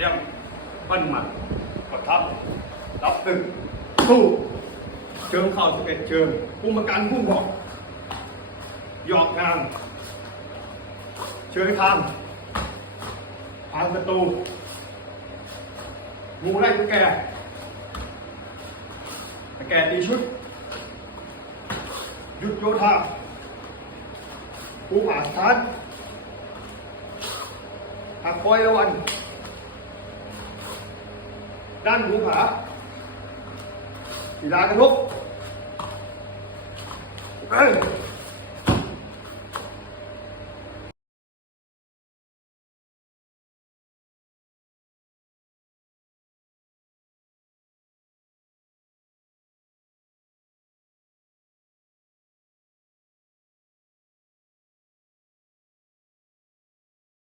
รียมปั้นหมัดกดทับรับตึงสู้เชิงเข่าสิบเอ็ดเชิงพุ่งประกันพุ่งบอกหยอกงานเชิงทางทางประตูงูไล่ตุ๊กแกตุ๊กแกตีชุด หยุดโยธาปูผาสถานหักคอยละวัน ด้านหูผาศิลากระทบ